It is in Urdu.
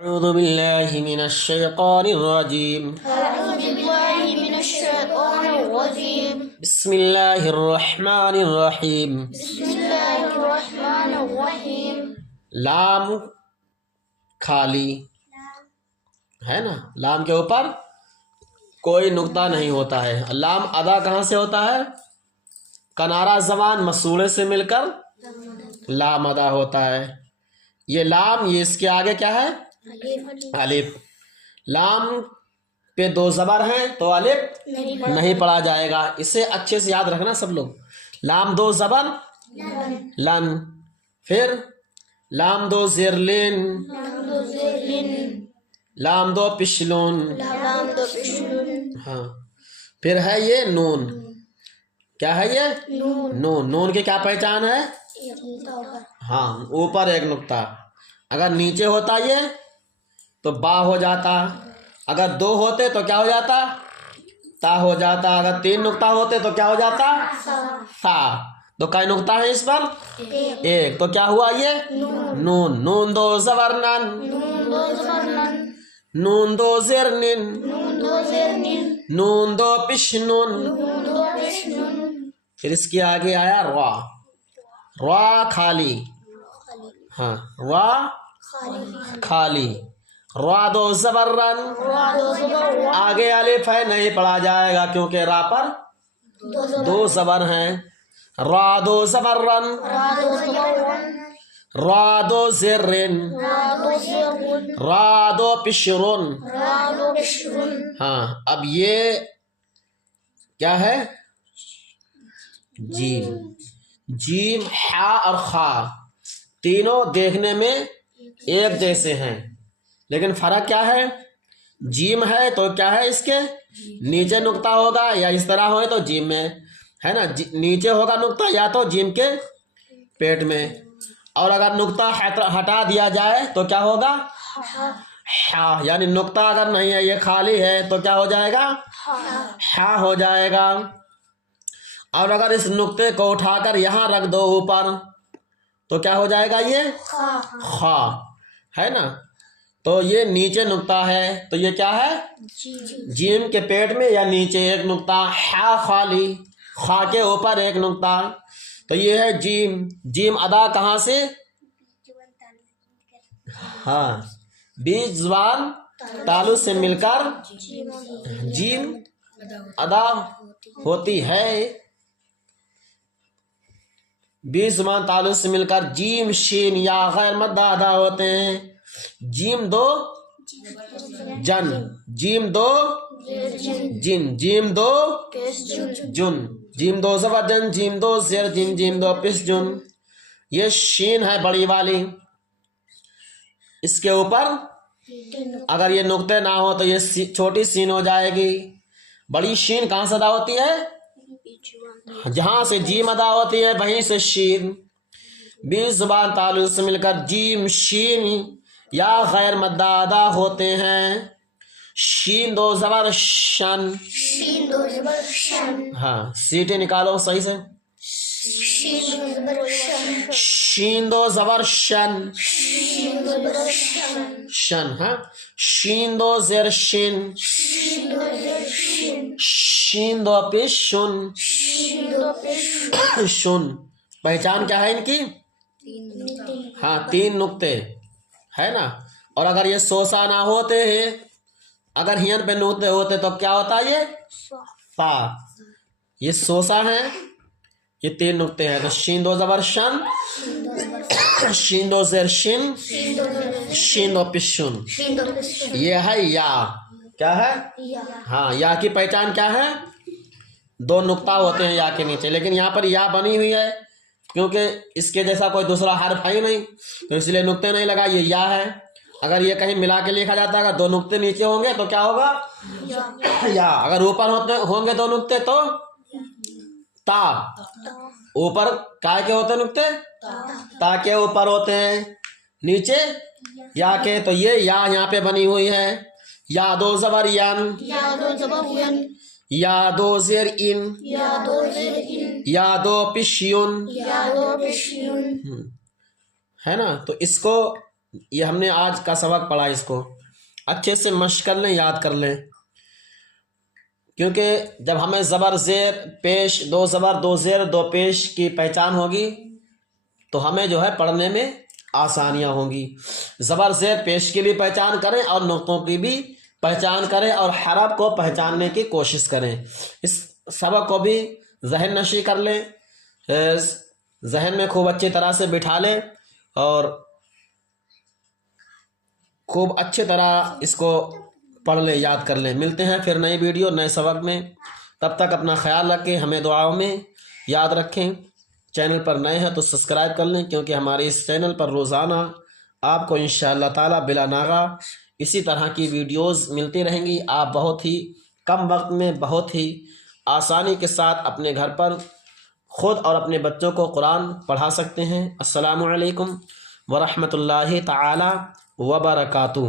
أعوذ بالله من الشيطان الرجيم. أعوذ بالله من الشيطان الرجيم. بسم الله الرحمن الرحيم. بسم الله الرحمن الرحيم. لام خالی ہے نا، لام کے اوپر کوئی نقطہ نہیں ہوتا ہے. لام ادا کہاں سے ہوتا ہے؟ کنارہ زبان مسوڑے سے مل کر لام ادا ہوتا ہے. یہ لام، یہ اس کے آگے کیا ہے؟ الف. لام پہ دو زبر ہیں تو الف نہیں پڑھا جائے گا. اسے اچھے سے یاد رکھنا سب لوگ. لام دو زبر لن، پھر لام دو زیر لن، لام دو پشلون. لام دو پشنون. ہاں، پھر ہے یہ نون. کیا ہے یہ؟ نون. نون کی کیا پہچان ہے؟ ہاں، اوپر ایک نقطہ. اگر نیچے ہوتا یہ تو با ہو جاتا. اگر دو ہوتے تو کیا ہو جاتا؟ تا ہو جاتا. اگر تین نقطہ ہوتے تو کیا ہو جاتا؟ تا. تو کئی نقطہ ہے اس پر؟ ایک. تو کیا ہوا یہ؟ نون. نون دو زبر نن، نون دو زیر نن، نون دو پش نون. پھر اس کے آگے آیا را. را خالی. ہاں، را خالی. را دو زبر رن، آگے الف ہے نہیں پڑھا جائے گا کیونکہ را پر دو زبر ہیں. را دو زبر رن، را دو زیر رن، را دو پشرن. ہاں، اب یہ کیا ہے؟ جیم. جیم، حا اور خا تینوں دیکھنے میں ایک جیسے ہیں، لیکن فرق کیا ہے؟ جیم ہے تو کیا ہے؟ اس کے نیچے نقطہ ہوگا، یا اس طرح ہوئے تو جیم میں ہے نا، نیچے ہوگا نقطہ یا تو جیم کے پیٹ میں. اور اگر نقطہ ہٹا دیا جائے تو کیا ہوگا؟ ہا. یعنی نقطہ اگر نہیں ہے، یہ خالی ہے تو کیا ہو جائے گا؟ ہا ہو جائے گا. اور اگر اس نقطے کو اٹھا کر یہاں رکھ دو اوپر تو کیا ہو جائے گا؟ یہ خا ہے نا. تو یہ نیچے نقطہ ہے تو یہ کیا ہے؟ جیم کے پیٹ میں یا نیچے ایک نقطہ. ہا خالی، خا کے اوپر ایک نقطہ. تو یہ ہے جیم. جیم ادا کہاں سے؟ ہاں، بیچ زبان تالو سے مل کر جیم ادا ہوتی ہے. بیچ زبان تالو سے مل کر جیم شین یا غیر مد ادا ہوتے ہیں. جیم دو جن، جیم دو جن، جیم دو جن، جیم دو زبر جن، جیم دو زیر جن، جیم دو پس جن. یہ شین ہے بڑی والی. اس کے اوپر اگر یہ نقطے نہ ہو تو یہ چھوٹی سین ہو جائے گی. بڑی شین کہاں سے ادا ہوتی ہے؟ جہاں سے جیم ادا ہوتی ہے وہیں سے شین. بیچ زبان تالو سے مل کر جیم شین یا غیر مد ادا ہوتے ہیں. شین دو زبر شن. ہاں، سیٹیں نکالو صحیح سے. شین دو زبر شن، شن. ہاں، شین دو زیر شن، شین دو پیش شن. شن پہچان کیا ہے ان کی؟ ہاں، تین نقطے ہے نا. اور اگر یہ سوسا نہ ہوتے ہیں، اگر ہین پہ نقطے ہوتے تو کیا ہوتا؟ یہ فا. یہ سوسا ہے، یہ تین نقطے ہیں. تو شین دو زبر شن، شین دو زیر شن، شین دو پشن. یہ ہے یا. کیا ہے؟ ہاں، یا کی پہچان کیا ہے؟ دو نقطہ ہوتے ہیں یا کے نیچے، لیکن یہاں پر یا بنی ہوئی ہے کیونکہ اس کے جیسا کوئی دوسرا حرف ہے ہی نہیں، تو اس لیے نقطے نہیں لگا. یہ یا ہے. اگر یہ کہیں ملا کے لکھا جاتا ہے، اگر دو نقطے نیچے ہوں گے تو کیا ہوگا؟ یا. اگر اوپر ہوں گے دو نقطے تو تا. اوپر کائے کے ہوتے نقطے؟ تا کے اوپر ہوتے ہیں. نیچے یا کے. تو یہ یا یہاں پہ بنی ہوئی ہے. یا دو زبر ین، یا دو زیر ان، یا دو پش یون. ہے نا. تو اس کو یہ ہم نے آج کا سبق پڑھا، اس کو اچھے سے مشق کر لیں، یاد کر لیں، کیونکہ جب ہمیں زبر زیر پیش، دو زبر دو زیر دو پیش کی پہچان ہوگی تو ہمیں جو ہے پڑھنے میں آسانیاں ہوں گی۔ زبر زیر پیش کی بھی پہچان کریں اور نقطوں کی بھی پہچان کریں اور حرف کو پہچاننے کی کوشش کریں۔ اس سبق کو بھی ذہن نشی کر لیں، ذہن میں خوب اچھی طرح سے بٹھا لیں اور خوب اچھی طرح اس کو پڑھ لیں، یاد کر لیں۔ ملتے ہیں پھر نئی ویڈیو نئے سبق میں، تب تک اپنا خیال رکھیں، ہمیں دعاؤں میں یاد رکھیں۔ چینل پر نئے ہیں تو سبسکرائب کر لیں، کیونکہ ہمارے اس چینل پر روزانہ آپ کو انشاءاللہ تعالی بلا ناغہ اسی طرح کی ویڈیوز ملتی رہیں گی۔ آپ بہت ہی کم وقت میں بہت ہی آسانی کے ساتھ اپنے گھر پر خود اور اپنے بچوں کو قرآن پڑھا سکتے ہیں۔ السلام علیکم ورحمۃ اللہ تعالی وبرکاتہ۔